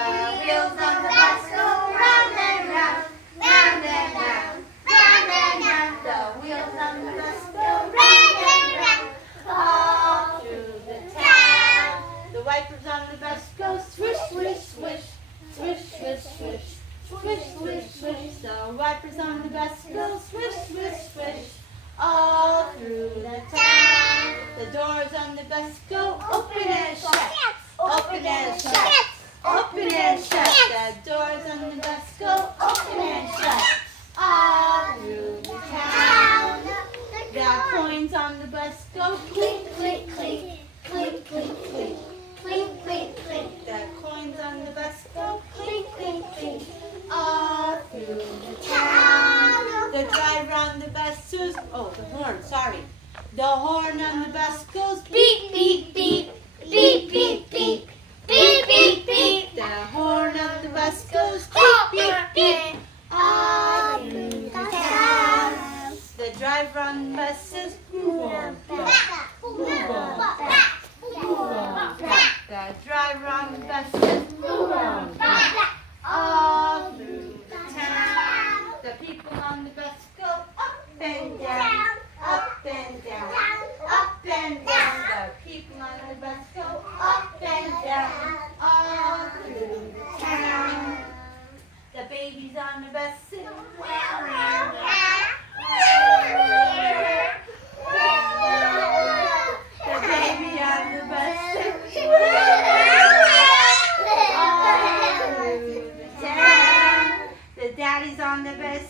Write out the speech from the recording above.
Wheels on the bus go round and round, round and round, round and round. The wheels on the bus go round and round, all through the town. The wipers on the bus go swish, swish, swish, swish, swish, swish, swish, swish, swish. The wipers on the bus go swish, swish, swish, all through the town. The doors on the bus go open and shut, open and shut. Open and shut, the doors on the bus go open and shut, all through the town. The coins on the bus go clink, clink, clink, clink, clink, clink, clink, clink, clink. The coins on the bus go clink, clink, clink, all through the town. The driver on the bus goes, the horn, sorry. The horn on the bus goes beep, beep, beep, beep, beep, beep. Beep, beep, beep. The horn of the bus goes beep, beep, beep, all through the town. The driver on the bus says, move on back, move on back, move on back. The driver on the bus says, move on back, all through the town. The people on the bus go up and down, up and down, up and down. The people on the bus go up and down, all through the town. The babies on the bus sing, the baby on the bus sings, all through the town. The daddies on the bus